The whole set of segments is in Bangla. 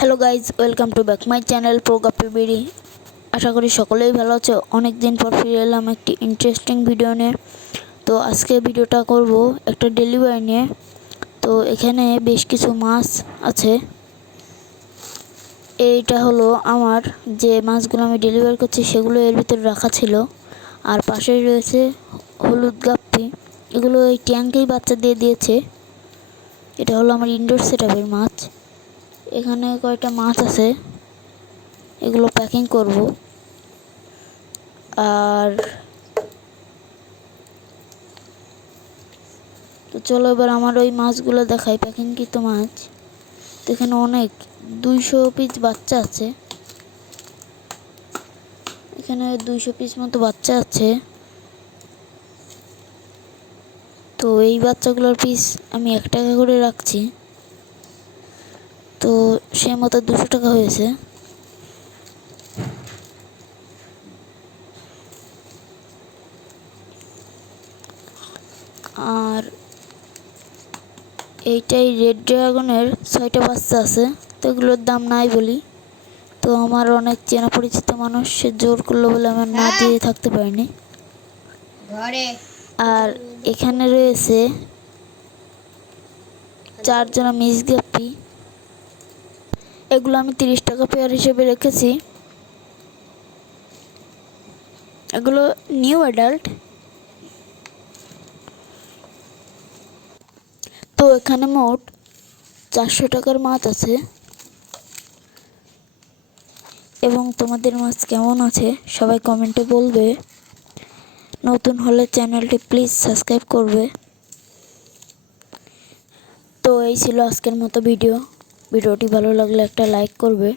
Hello guys, welcome to back my channel pro guppy BD. আশা করি সকলেই ভালো আছো। অনেক দিন পর ফিরে এলাম একটি ইন্টারেস্টিং ভিডিও নিয়ে। তো আজকে ভিডিওটা করব একটা ডেলিভারি নিয়ে। তো এখানে বেশ কিছু মাছ আছে। এইটা হলো আমার যে মাছগুলো আমি ডেলিভারি করছি সেগুলো এর ভিতরে রাখা ছিল। আর পাশেই রয়েছে হলুদ গাপ্পি, এগুলো এই ট্যাঙ্কেই বাচ্চা দিয়ে দিয়েছে। এটা হলো আমার ইনডোর সেটআপের মাছ। এখানে কয়টা মাছ আছে, এগুলো প্যাকিং করব। আর তো চলো এবার আমার ওই মাছগুলো দেখাই, প্যাকিংকৃত মাছ। তো এখানে অনেক 200 পিস বাচ্চা আছে, এখানে 200 পিস মতো বাচ্চা আছে। তো এই বাচ্চাগুলোর পিস আমি 1 টাকা করে রাখছি। তো সে মতো 200 টাকা হয়েছে। আর এইটাই রেড ড্রাগনের 6টা বাচ্চা আছে। তো এগুলোর দাম নাই বলি। তো আমার অনেক চেনা পরিচিত মানুষ, সে জোর করলো বলে আমার না দিয়ে থাকতে পারিনি। আর এখানে রয়েছে 4 জোড়া মিস গাপ্পি, এগুলো আমি 30 টাকা পেয়ার হিসেবে রেখেছি। এগুলো নিউ অ্যাডাল্ট। তো এখানে মোট 400 টাকার মাছ আছে। এবং তোমাদের মাছ কেমন আছে সবাই কমেন্টে বলবে। নতুন হলে চ্যানেলটি প্লিজ সাবস্ক্রাইব করবে। তো এই ছিল আজকের মতো ভিডিওটি ভালো লাগলে একটা লাইক করবে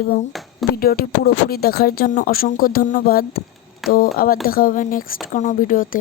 এবং ভিডিওটি পুরোপুরি দেখার জন্য অসংখ্য ধন্যবাদ। তো আবার দেখা হবে নেক্সট কোনো ভিডিওতে।